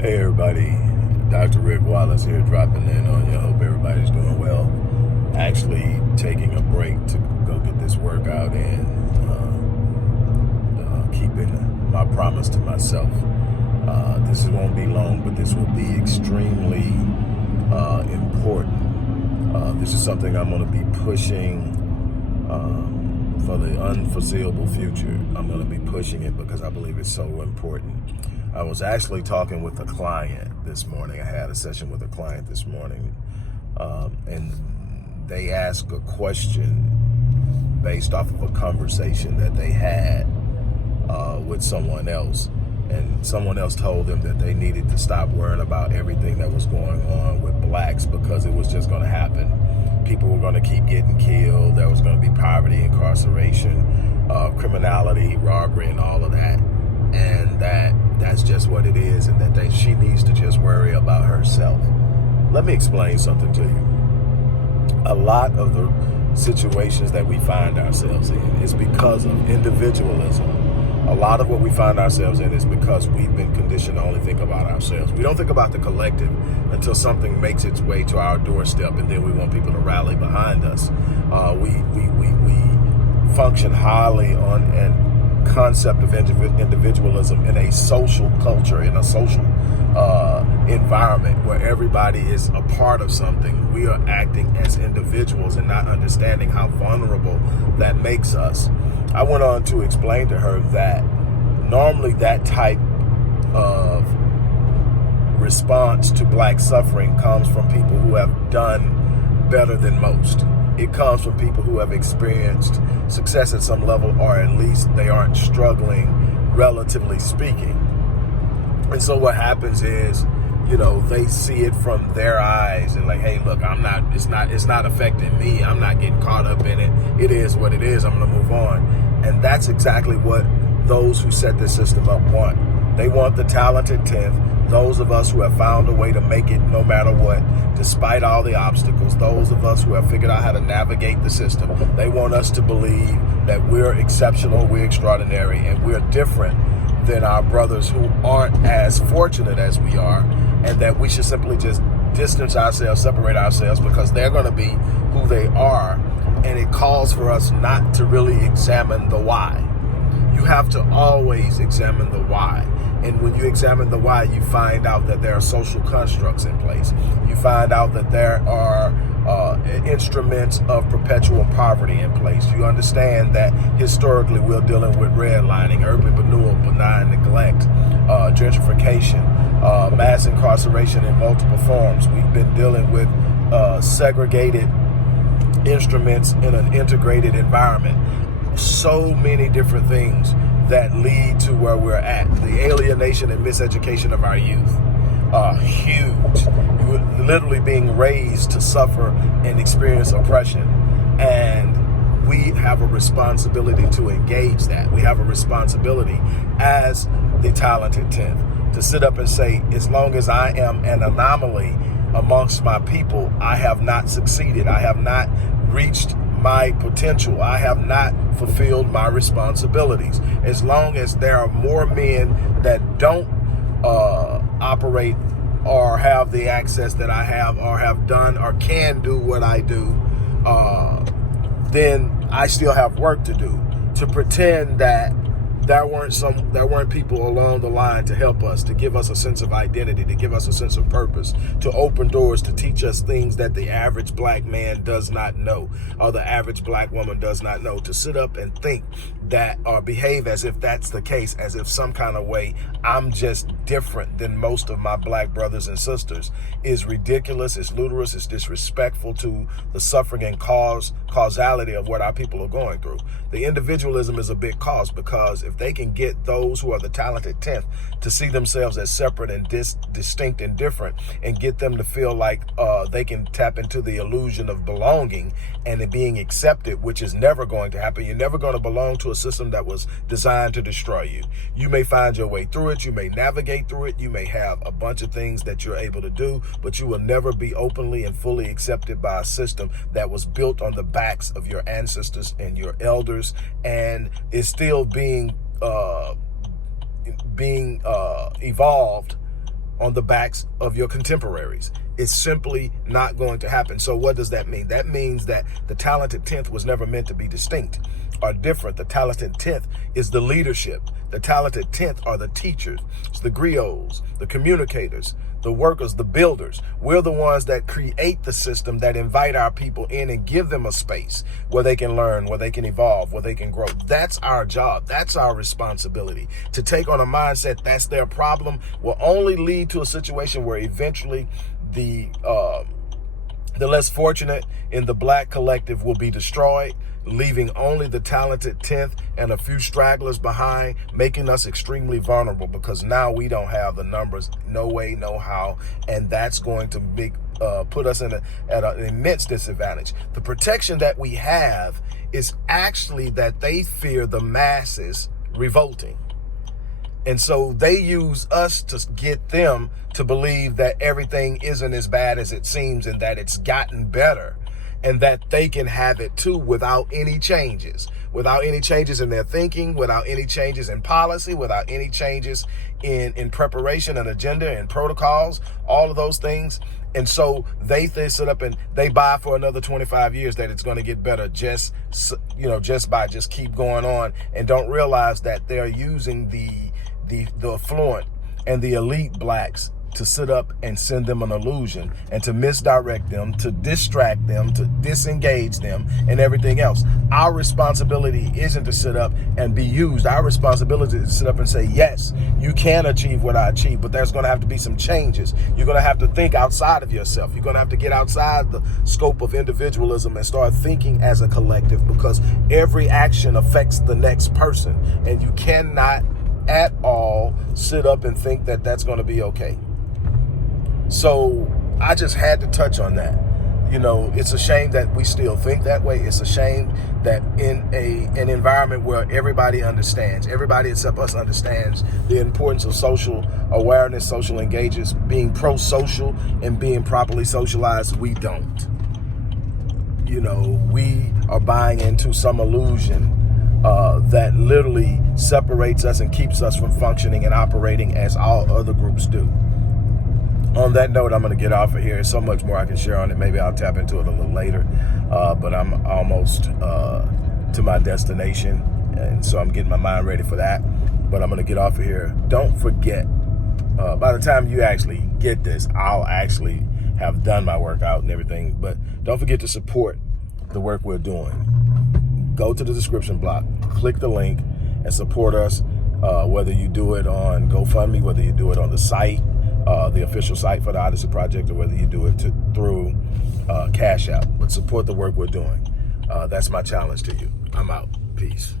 Hey everybody, Dr. Rick Wallace here dropping in on you. Hope everybody's doing well. Actually taking a break to go get this workout in, keeping my promise to myself. This won't be long, but this will be extremely important. This is something I'm going to be pushing for the unforeseeable future. I'm going to be pushing it because I believe it's so important. I was actually talking with a client this morning. I had a session with a client this morning, and they asked a question based off of a conversation that they had with someone else. And someone else told them that they needed to stop worrying about everything that was going on with blacks because it was just going to happen. People were going to keep getting killed. There was going to be poverty, incarceration, criminality, robbery, and all of that. And that's just what it is, and that she needs to just worry about herself. Let me explain something to you. A lot of the situations that we find ourselves in is because of individualism. A lot of what we find ourselves in is because we've been conditioned to only think about ourselves. We don't think about the collective until something makes its way to our doorstep, and then we want people to rally behind us. We function highly on an concept of individualism in a social culture, in a social environment where everybody is a part of something. We are acting as individuals and not understanding how vulnerable that makes us. I went on to explain to her that normally that type of response to black suffering comes from people who have done better than most. It comes from people who have experienced success at some level, or at least they aren't struggling, relatively speaking. And so what happens is, they see it from their eyes and like, hey, look, it's not affecting me. I'm not getting caught up in it. It is what it is. I'm going to move on. And that's exactly what those who set this system up want. They want the talented 10th, those of us who have found a way to make it no matter what, despite all the obstacles, those of us who have figured out how to navigate the system. They want us to believe that we're exceptional, we're extraordinary, and we're different than our brothers who aren't as fortunate as we are, and that we should simply just distance ourselves, separate ourselves, because they're going to be who they are. And it calls for us not to really examine the why. You have to always examine the why. And when you examine the why, you find out that there are social constructs in place. You find out that there are instruments of perpetual poverty in place. You understand that historically we're dealing with redlining, urban renewal, benign neglect, gentrification, mass incarceration in multiple forms. We've been dealing with segregated instruments in an integrated environment. So many different things that lead to where we're at. The alienation and miseducation of our youth are huge. You're literally being raised to suffer and experience oppression. And we have a responsibility to engage that. We have a responsibility as the talented 10th to sit up and say, as long as I am an anomaly amongst my people, I have not succeeded. I have not reached my potential. I have not fulfilled my responsibilities. As long as there are more men that don't operate or have the access that I have, or have done or can do what I do, then I still have work to do. To pretend that there weren't people along the line to help us, to give us a sense of identity, to give us a sense of purpose, to open doors, to teach us things that the average black man does not know, or the average black woman does not know. To sit up and think that, or behave as if that's the case, as if some kind of way I'm just different than most of my black brothers and sisters, is ridiculous, it's ludicrous, it's disrespectful to the suffering and causality of what our people are going through. The individualism is a big cause, because if they can get those who are the talented 10th to see themselves as separate and distinct and different, and get them to feel like they can tap into the illusion of belonging and it being accepted, which is never going to happen. You're never going to belong to a system that was designed to destroy you. You may find your way through it. You may navigate through it. You may have a bunch of things that you're able to do, but you will never be openly and fully accepted by a system that was built on the backs of your ancestors and your elders, and is still being evolved on the backs of your contemporaries. It's simply not going to happen. So what does that mean? That means that the talented 10th was never meant to be distinct or different. The talented 10th is the leadership. The talented 10th are the teachers, it's the griots, the communicators, the workers, the builders. We're the ones that create the system, that invite our people in and give them a space where they can learn, where they can evolve, where they can grow. That's our job. That's our responsibility. To take on a mindset that's their problem will only lead to a situation where eventually the less fortunate in the Black collective will be destroyed, leaving only the talented 10th and a few stragglers behind, making us extremely vulnerable, because now we don't have the numbers, no way, no how, and that's going to put us at an immense disadvantage. The protection that we have is actually that they fear the masses revolting. And so they use us to get them to believe that everything isn't as bad as it seems and that it's gotten better, and that they can have it too without any changes in their thinking, without any changes in policy, without any changes in preparation and agenda and protocols, all of those things. And so they sit up and they buy for another 25 years that it's going to get better just by keep going on, and don't realize that they're using the affluent and the elite Blacks to sit up and send them an illusion and to misdirect them, to distract them, to disengage them, and everything else. Our responsibility isn't to sit up and be used. Our responsibility is to sit up and say, yes, you can achieve what I achieved, but there's going to have to be some changes. You're going to have to think outside of yourself. You're going to have to get outside the scope of individualism and start thinking as a collective, because every action affects the next person, and you cannot at all sit up and think that that's going to be okay. So I just had to touch on that. It's a shame that we still think that way. It's a shame that in an environment where everybody except us understands the importance of social awareness, social engagements, being pro-social and being properly socialized, we don't. We are buying into some illusion that literally separates us and keeps us from functioning and operating as all other groups do. On that note, I'm going to get off of here. There's so much more I can share on it. Maybe I'll tap into it a little later. But I'm almost to my destination, and so I'm getting my mind ready for that. But I'm going to get off of here. Don't forget, by the time you actually get this, I'll actually have done my workout and everything. But don't forget to support the work we're doing. Go to the description block, click the link, and support us, whether you do it on GoFundMe, whether you do it on the site, the official site for the Odyssey Project, or whether you do it through Cash App. But support the work we're doing. That's my challenge to you. I'm out. Peace.